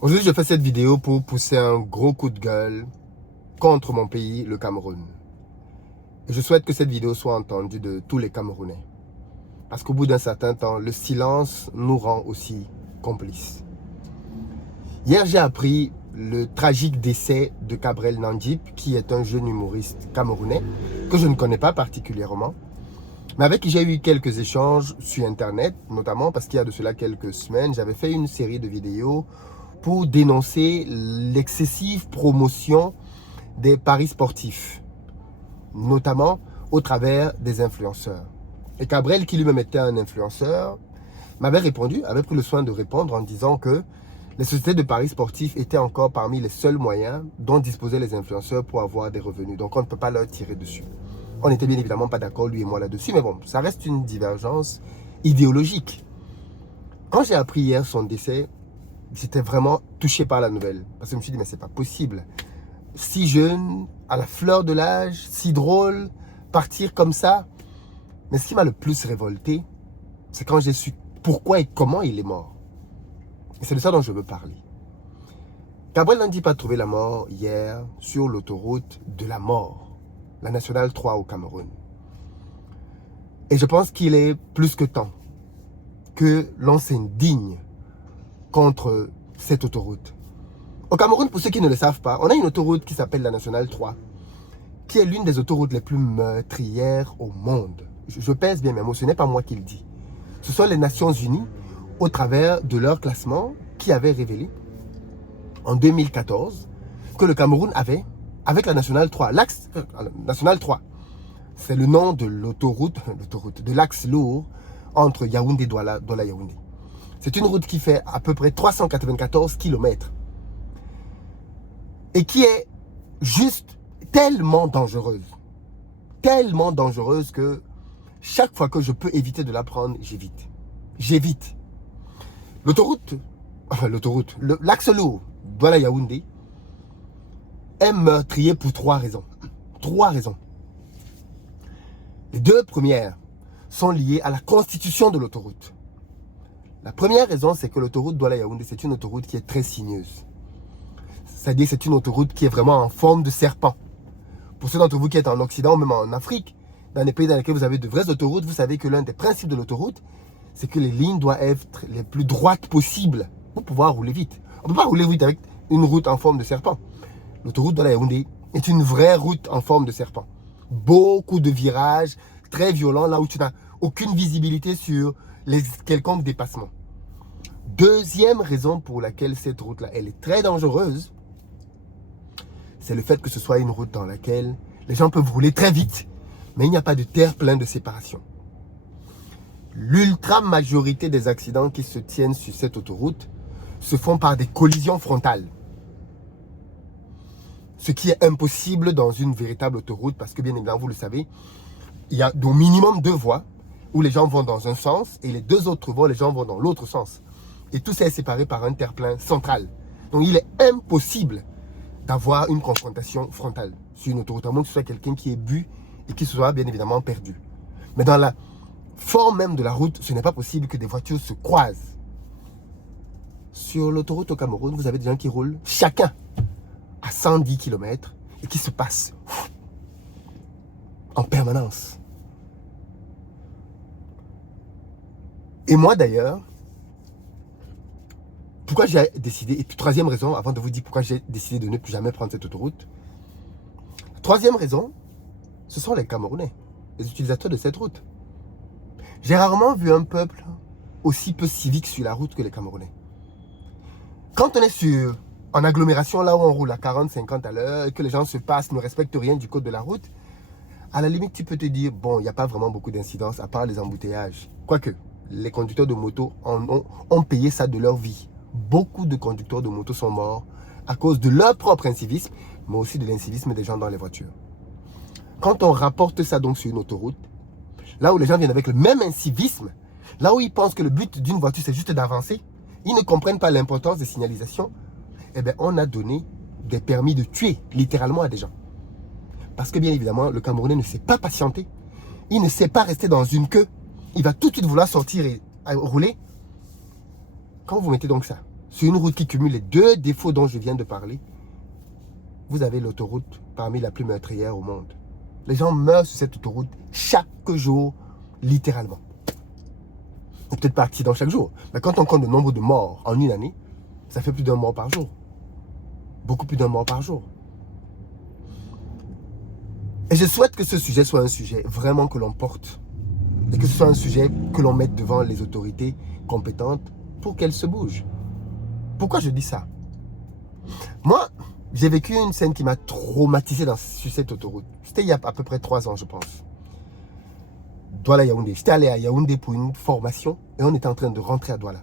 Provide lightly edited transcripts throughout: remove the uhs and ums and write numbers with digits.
Aujourd'hui, je fais cette vidéo pour pousser un gros coup de gueule contre mon pays, le Cameroun. Et je souhaite que cette vidéo soit entendue de tous les Camerounais. Parce qu'au bout d'un certain temps, le silence nous rend aussi complices. Hier, j'ai appris le tragique décès de Gabriel Nandjip, qui est un jeune humoriste camerounais que je ne connais pas particulièrement, mais avec qui j'ai eu quelques échanges sur Internet, notamment parce qu'il y a de cela quelques semaines, j'avais fait une série de vidéos pour dénoncer l'excessive promotion des paris sportifs, notamment au travers des influenceurs. Et Gabriel, qui lui-même était un influenceur, m'avait répondu, avait pris le soin de répondre en disant que les sociétés de paris sportifs étaient encore parmi les seuls moyens dont disposaient les influenceurs pour avoir des revenus. Donc on ne peut pas leur tirer dessus. On n'était bien évidemment pas d'accord, lui et moi, là-dessus, mais bon, ça reste une divergence idéologique. Quand j'ai appris hier son décès, j'étais vraiment touché par la nouvelle. Parce que je me suis dit, mais c'est pas possible. Si jeune, à la fleur de l'âge, si drôle, partir comme ça. Mais ce qui m'a le plus révolté, c'est quand j'ai su pourquoi et comment il est mort. Et c'est de ça dont je veux parler. Gabriel Nandjip a trouvé la mort hier sur l'autoroute de la mort, la nationale 3 au Cameroun. Et je pense qu'il est plus que temps que l'on s'indigne contre cette autoroute. Au Cameroun, pour ceux qui ne le savent pas, on a une autoroute qui s'appelle la nationale 3, qui est l'une des autoroutes les plus meurtrières au monde. Je pèse bien mes mots, ce n'est pas moi qui le dis. Ce sont les Nations Unies, au travers de leur classement, qui avaient révélé, en 2014, que le Cameroun avait, avec la nationale 3, l'axe nationale 3, c'est le nom de l'autoroute, de l'axe lourd entre Yaoundé et Douala Yaoundé. C'est une route qui fait à peu près 394 km et qui est juste tellement dangereuse que chaque fois que je peux éviter de la prendre, j'évite. J'évite. L'axe lourd Douala Yaoundé est meurtrier pour trois raisons. Trois raisons. Les deux premières sont liées à la constitution de l'autoroute. La première raison, c'est que l'autoroute Douala Yaoundé, c'est une autoroute qui est très sinueuse. C'est-à-dire c'est une autoroute qui est vraiment en forme de serpent. Pour ceux d'entre vous qui êtes en Occident, même en Afrique, dans les pays dans lesquels vous avez de vraies autoroutes, vous savez que l'un des principes de l'autoroute, c'est que les lignes doivent être les plus droites possibles pour pouvoir rouler vite. On ne peut pas rouler vite avec une route en forme de serpent. L'autoroute Douala Yaoundé est une vraie route en forme de serpent. Beaucoup de virages, très violents, là où tu n'as aucune visibilité sur les quelconques dépassements. Deuxième raison pour laquelle cette route-là, elle est très dangereuse, c'est le fait que ce soit une route dans laquelle les gens peuvent rouler très vite, mais il n'y a pas de terre-plein de séparation. L'ultra-majorité des accidents qui se tiennent sur cette autoroute se font par des collisions frontales. Ce qui est impossible dans une véritable autoroute parce que bien évidemment, vous le savez, il y a au minimum deux voies où les gens vont dans un sens et les deux autres voies, les gens vont dans l'autre sens. Et tout ça est séparé par un terre-plein central. Donc il est impossible d'avoir une confrontation frontale sur une autoroute, à moins que ce soit quelqu'un qui est bu et qui soit bien évidemment perdu. Mais dans la forme même de la route, ce n'est pas possible que des voitures se croisent. Sur l'autoroute au Cameroun, vous avez des gens qui roulent chacun à 110 km et qui se passent en permanence. Et moi d'ailleurs, pourquoi j'ai décidé, et puis troisième raison, avant de vous dire pourquoi j'ai décidé de ne plus jamais prendre cette autoroute, la troisième raison, ce sont les Camerounais, les utilisateurs de cette route. J'ai rarement vu un peuple aussi peu civique sur la route que les Camerounais. Quand on est en agglomération, là où on roule à 40-50 à l'heure, que les gens se passent, ne respectent rien du code de la route, à la limite, tu peux te dire, bon, il n'y a pas vraiment beaucoup d'incidences, à part les embouteillages. Quoique, les conducteurs de moto ont payé ça de leur vie. Beaucoup de conducteurs de moto sont morts à cause de leur propre incivisme, mais aussi de l'incivisme des gens dans les voitures. Quand on rapporte ça donc sur une autoroute, là où les gens viennent avec le même incivisme, là où ils pensent que le but d'une voiture, c'est juste d'avancer, ils ne comprennent pas l'importance des signalisations, eh bien, on a donné des permis de tuer, littéralement, à des gens. Parce que bien évidemment, le Camerounais ne sait pas patienter. Il ne sait pas rester dans une queue. Il va tout de suite vouloir sortir et rouler. Quand vous mettez donc ça, sur une route qui cumule les deux défauts dont je viens de parler, vous avez l'autoroute parmi la plus meurtrière au monde. Les gens meurent sur cette autoroute chaque jour, littéralement. Peut-être pas accident chaque jour, mais quand on compte le nombre de morts en une année, ça fait plus d'un mort par jour. Beaucoup plus d'un mort par jour. Et je souhaite que ce sujet soit un sujet vraiment que l'on porte. Et que ce soit un sujet que l'on mette devant les autorités compétentes pour qu'elles se bougent. Pourquoi je dis ça? Moi, j'ai vécu une scène qui m'a traumatisé sur cette autoroute. C'était il y a à peu près 3 ans, je pense. Douala Yaoundé. J'étais allé à Yaoundé pour une formation et on était en train de rentrer à Douala.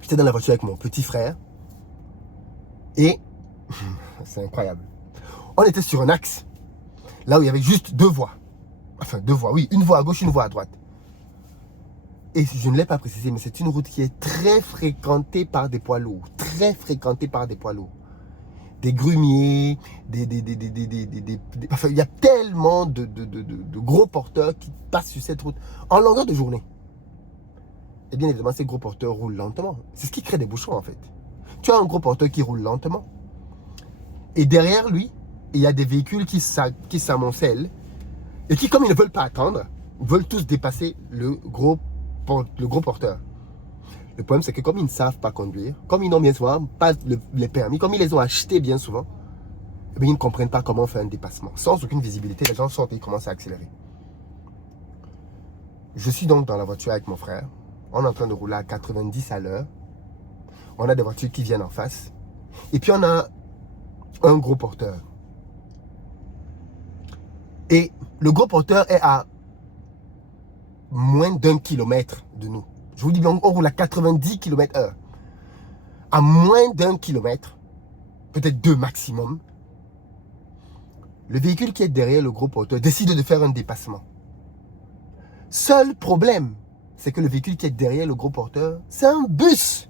J'étais dans la voiture avec mon petit frère et c'est incroyable. On était sur un axe, là où il y avait juste 2 voies. Enfin, 2 voies, oui, une voie à gauche, une voie à droite. Et je ne l'ai pas précisé, mais c'est une route qui est très fréquentée par des poids lourds. Très fréquentée par des poids lourds. Des grumiers, enfin, il y a tellement de gros porteurs qui passent sur cette route en longueur de journée. Et bien évidemment, ces gros porteurs roulent lentement. C'est ce qui crée des bouchons en fait. Tu as un gros porteur qui roule lentement. Et derrière lui, il y a des véhicules qui s'amoncellent et qui, comme ils ne veulent pas attendre, veulent tous dépasser le gros porteur. Le problème, c'est que comme ils ne savent pas conduire, comme ils n'ont bien souvent pas les permis, comme ils les ont achetés bien souvent, eh bien, ils ne comprennent pas comment faire un dépassement. Sans aucune visibilité, les gens sortent et ils commencent à accélérer. Je suis donc dans la voiture avec mon frère. On est en train de rouler à 90 à l'heure. On a des voitures qui viennent en face. Et puis, on a un gros porteur. Et le gros porteur est à moins d'1 kilomètre de nous. Je vous dis bien, on roule à 90 km/h. À moins d'1 kilomètre, peut-être 2 maximum, le véhicule qui est derrière le gros porteur décide de faire un dépassement. Seul problème, c'est que le véhicule qui est derrière le gros porteur, c'est un bus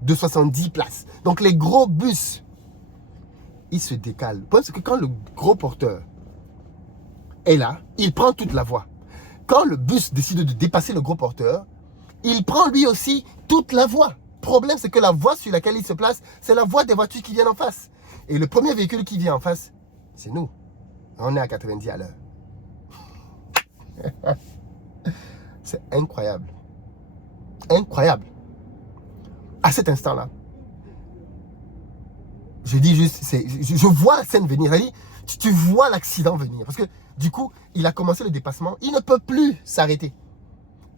de 70 places. Donc les gros bus, ils se décalent. Le problème, c'est que quand le gros porteur est là, il prend toute la voie. Quand le bus décide de dépasser le gros porteur, il prend lui aussi toute la voie. Le problème, c'est que la voie sur laquelle il se place, c'est la voie des voitures qui viennent en face. Et le premier véhicule qui vient en face, c'est nous. On est à 90 à l'heure. C'est incroyable. Incroyable. À cet instant-là, je dis juste, je vois la scène venir. Tu vois l'accident venir. Parce que du coup, il a commencé le dépassement. Il ne peut plus s'arrêter.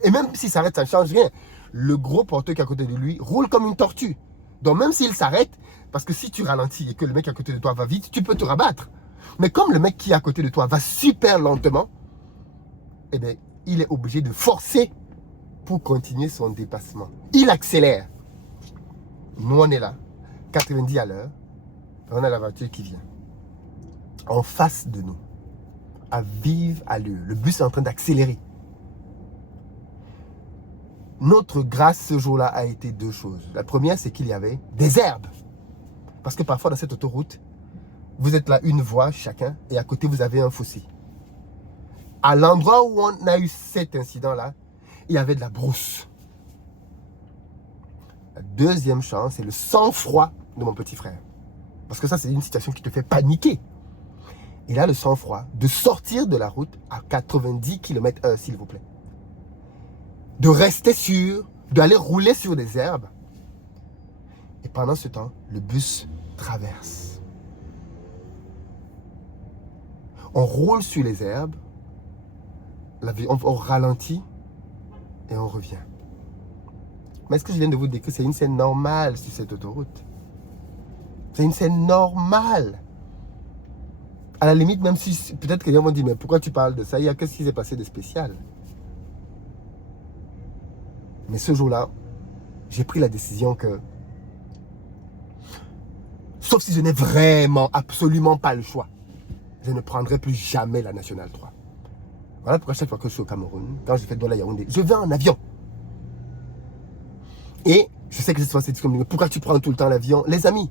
Et même s'il s'arrête, ça ne change rien. Le gros porteur qui est à côté de lui roule comme une tortue. Donc même s'il s'arrête, parce que si tu ralentis et que le mec à côté de toi va vite, tu peux te rabattre. Mais comme le mec qui est à côté de toi va super lentement, eh bien, il est obligé de forcer pour continuer son dépassement. Il accélère. Nous, on est là, 90 à l'heure. On a la voiture qui vient. En face de nous, à vive allure. Le bus est en train d'accélérer. Notre grâce ce jour-là a été 2 choses. La première, c'est qu'il y avait des herbes. Parce que parfois, dans cette autoroute, vous êtes là une voie chacun et à côté, vous avez un fossé. À l'endroit où on a eu cet incident-là, il y avait de la brousse. La deuxième chance, c'est le sang-froid de mon petit frère. Parce que ça, c'est une situation qui te fait paniquer. Il a le sang-froid de sortir de la route à 90 km/h, s'il vous plaît. De rester sûr, d'aller rouler sur des herbes. Et pendant ce temps, le bus traverse. On roule sur les herbes, on ralentit et on revient. Mais ce que je viens de vous décrire, c'est une scène normale sur cette autoroute. C'est une scène normale. À la limite, même si peut-être que les gens vont dire, mais pourquoi tu parles de ça? Qu'est-ce qui s'est passé de spécial? Mais ce jour-là, j'ai pris la décision que, sauf si je n'ai vraiment, absolument pas le choix, je ne prendrai plus jamais la Nationale 3. Voilà pourquoi chaque fois que je suis au Cameroun, quand je fais Douala Yaoundé, je vais en avion. Et je sais que cette fois, c'est comme, pourquoi tu prends tout le temps l'avion? Les amis,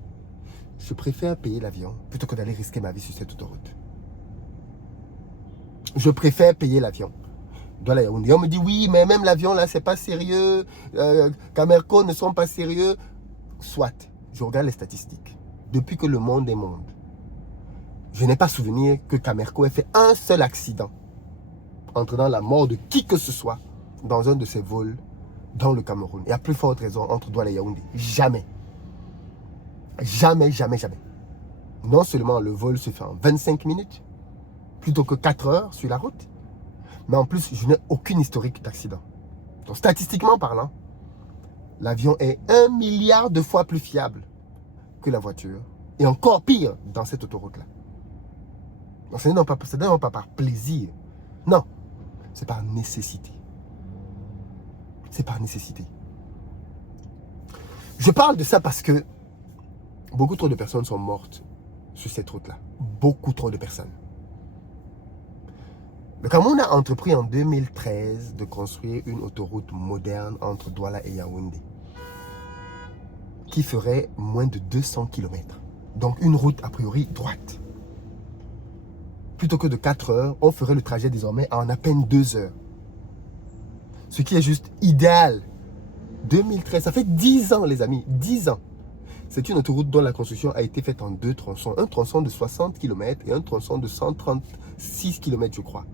je préfère payer l'avion plutôt que d'aller risquer ma vie sur cette autoroute. Je préfère payer l'avion Douala Yaoundé. Et on me dit, oui, mais même l'avion là, c'est pas sérieux. Camerco ne sont pas sérieux. Soit, je regarde les statistiques. Depuis que le monde est monde, je n'ai pas souvenir que Camerco ait fait un seul accident entraînant la mort de qui que ce soit dans un de ses vols dans le Cameroun. Et à plus forte raison entre Douala et Yaoundé. Jamais. Jamais, jamais, jamais. Non seulement le vol se fait en 25 minutes, plutôt que 4 heures sur la route, mais en plus, je n'ai aucune historique d'accident. Donc, statistiquement parlant, l'avion est 1 milliard de fois plus fiable que la voiture. Et encore pire dans cette autoroute-là. Donc, ce n'est pas par plaisir. Non, c'est par nécessité. C'est par nécessité. Je parle de ça parce que beaucoup trop de personnes sont mortes sur cette route-là. Beaucoup trop de personnes. Le Cameroun a entrepris en 2013 de construire une autoroute moderne entre Douala et Yaoundé qui ferait moins de 200 km. Donc une route a priori droite. Plutôt que de 4 heures, on ferait le trajet désormais en à peine 2 heures. Ce qui est juste idéal. 2013, ça fait 10 ans les amis, 10 ans. C'est une autoroute dont la construction a été faite en 2 tronçons. Un tronçon de 60 km et un tronçon de 136 km je crois.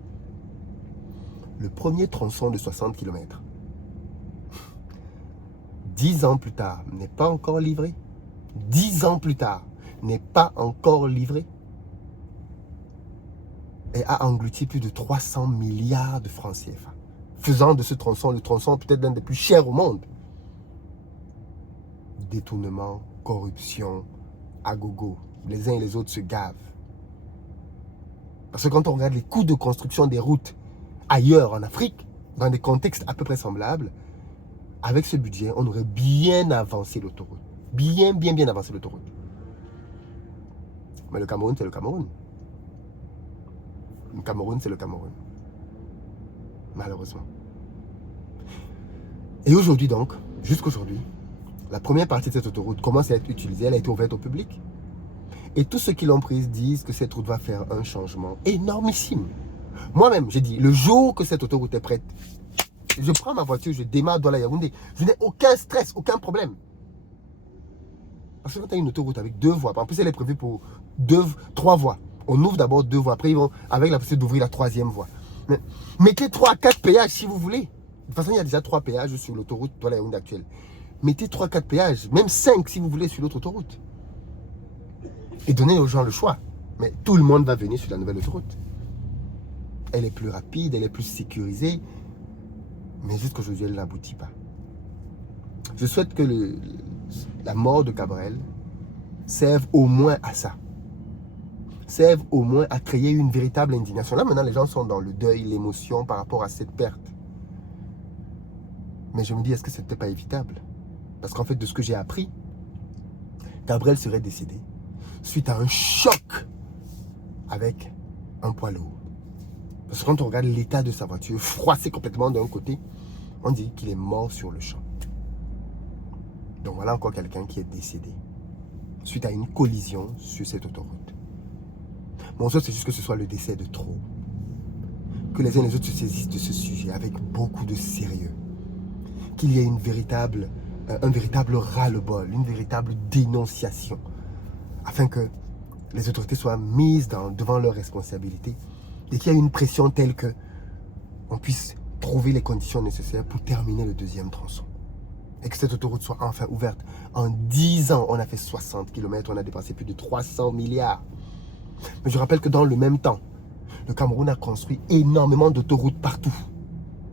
Le premier tronçon de 60 km, 10 ans plus tard, n'est pas encore livré. 10 ans plus tard, n'est pas encore livré. Et a englouti plus de 300 milliards de francs CFA. Faisant de ce tronçon le tronçon peut-être l'un des plus chers au monde. Détournement, corruption, à gogo. Les uns et les autres se gavent. Parce que quand on regarde les coûts de construction des routes ailleurs en Afrique, dans des contextes à peu près semblables, avec ce budget, on aurait bien avancé l'autoroute. Bien avancé l'autoroute. Mais le Cameroun, c'est le Cameroun. Le Cameroun, c'est le Cameroun. Malheureusement. Et aujourd'hui donc, jusqu'aujourd'hui, la première partie de cette autoroute commence à être utilisée. Elle a été ouverte au public. Et tous ceux qui l'ont prise disent que cette route va faire un changement énormissime. Moi-même, j'ai dit, le jour que cette autoroute est prête, je prends ma voiture, je démarre Douala Yaoundé. Je n'ai aucun stress, aucun problème. Parce que quand tu as une autoroute avec 2 voies, en plus elle est prévue pour 3 voies. On ouvre d'abord 2 voies, après ils vont avec la possibilité d'ouvrir la 3e voie. Mais mettez 3-4 péages si vous voulez. De toute façon, il y a déjà 3 péages sur l'autoroute Douala Yaoundé actuelle. Mettez 3-4 péages, même 5 si vous voulez sur l'autre autoroute. Et donnez aux gens le choix. Mais tout le monde va venir sur la nouvelle autoroute. Elle est plus rapide, elle est plus sécurisée. Mais jusqu'aujourd'hui, elle n'aboutit pas. Je souhaite que la mort de Cabrel serve au moins à ça. Serve au moins à créer une véritable indignation. Là, maintenant, les gens sont dans le deuil, l'émotion par rapport à cette perte. Mais je me dis, est-ce que ce n'était pas évitable? Parce qu'en fait, de ce que j'ai appris, Cabrel serait décédé suite à un choc avec un poids lourd. Parce que quand on regarde l'état de sa voiture, froissée complètement d'un côté, on dit qu'il est mort sur le champ. Donc voilà encore quelqu'un qui est décédé suite à une collision sur cette autoroute. Mon souhait, c'est juste que ce soit le décès de trop. Que les uns et les autres se saisissent de ce sujet avec beaucoup de sérieux. Qu'il y ait un véritable ras-le-bol, une véritable dénonciation, afin que les autorités soient mises devant leurs responsabilités et qu'il y ait une pression telle que on puisse trouver les conditions nécessaires pour terminer le 2e tronçon. Et que cette autoroute soit enfin ouverte. En 10 ans, on a fait 60 km, on a dépensé plus de 300 milliards. Mais je rappelle que dans le même temps, le Cameroun a construit énormément d'autoroutes partout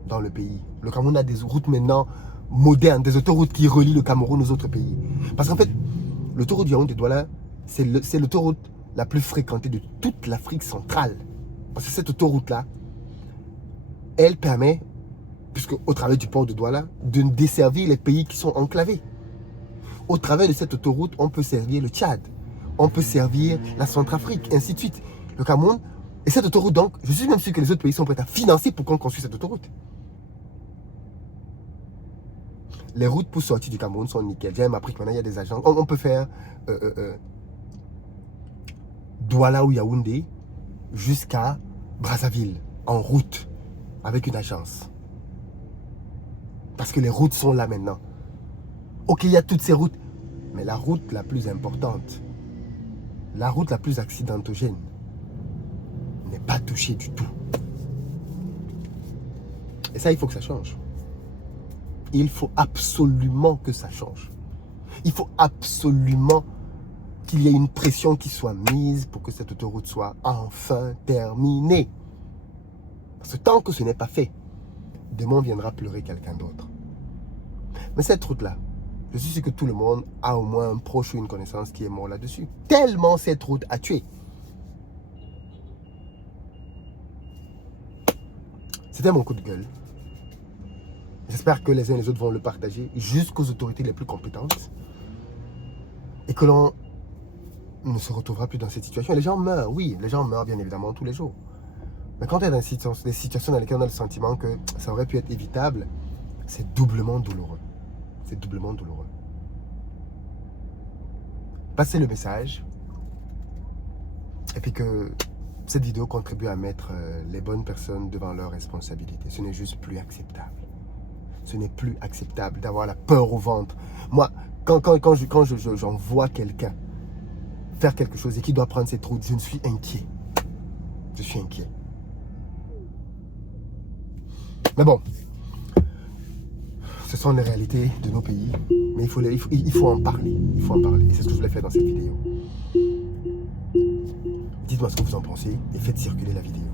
dans le pays. Le Cameroun a des routes maintenant modernes, des autoroutes qui relient le Cameroun aux autres pays. Parce qu'en fait, l'autoroute du Yaoundé-Douala, c'est l'autoroute la plus fréquentée de toute l'Afrique centrale. Parce que cette autoroute-là, elle permet, puisque au travers du port de Douala, de desservir les pays qui sont enclavés. Au travers de cette autoroute, on peut servir le Tchad, on peut servir la Centrafrique, ainsi de suite. Le Cameroun, et cette autoroute donc, je suis même sûr que les autres pays sont prêts à financer pour qu'on construise cette autoroute. Les routes pour sortir du Cameroun sont nickel. J'ai même appris que maintenant il y a des agents. On peut faire Douala ou Yaoundé jusqu'à Brazzaville en route. avec une agence. Parce que les routes sont là maintenant. Ok, il y a toutes ces routes. Mais la route la plus importante, la route la plus accidentogène, n'est pas touchée du tout. Et ça, il faut que ça change. Il faut absolument que ça change. Il faut absolument qu'il y ait une pression qui soit mise pour que cette autoroute soit enfin terminée. Parce que tant que ce n'est pas fait, demain viendra pleurer quelqu'un d'autre. Mais cette route-là, je suis sûr que tout le monde a au moins un proche ou une connaissance qui est mort là-dessus. Tellement cette route a tué. C'était mon coup de gueule. J'espère que les uns et les autres vont le partager jusqu'aux autorités les plus compétentes. Et que l'on ne se retrouvera plus dans cette situation. Les gens meurent, oui, les gens meurent bien évidemment tous les jours. Mais quand il y a des situations dans lesquelles on a le sentiment que ça aurait pu être évitable, c'est doublement douloureux. C'est doublement douloureux. Passez le message. Et puis que cette vidéo contribue à mettre les bonnes personnes devant leurs responsabilités. Ce n'est juste plus acceptable. Ce n'est plus acceptable d'avoir la peur au ventre. Moi, quand j'en vois quelqu'un faire quelque chose et qui doit prendre cette route, je suis inquiet. Je suis inquiet. Mais bon, ce sont les réalités de nos pays. Mais il faut en parler. Il faut en parler. Et c'est ce que je voulais faire dans cette vidéo. Dites-moi ce que vous en pensez et faites circuler la vidéo.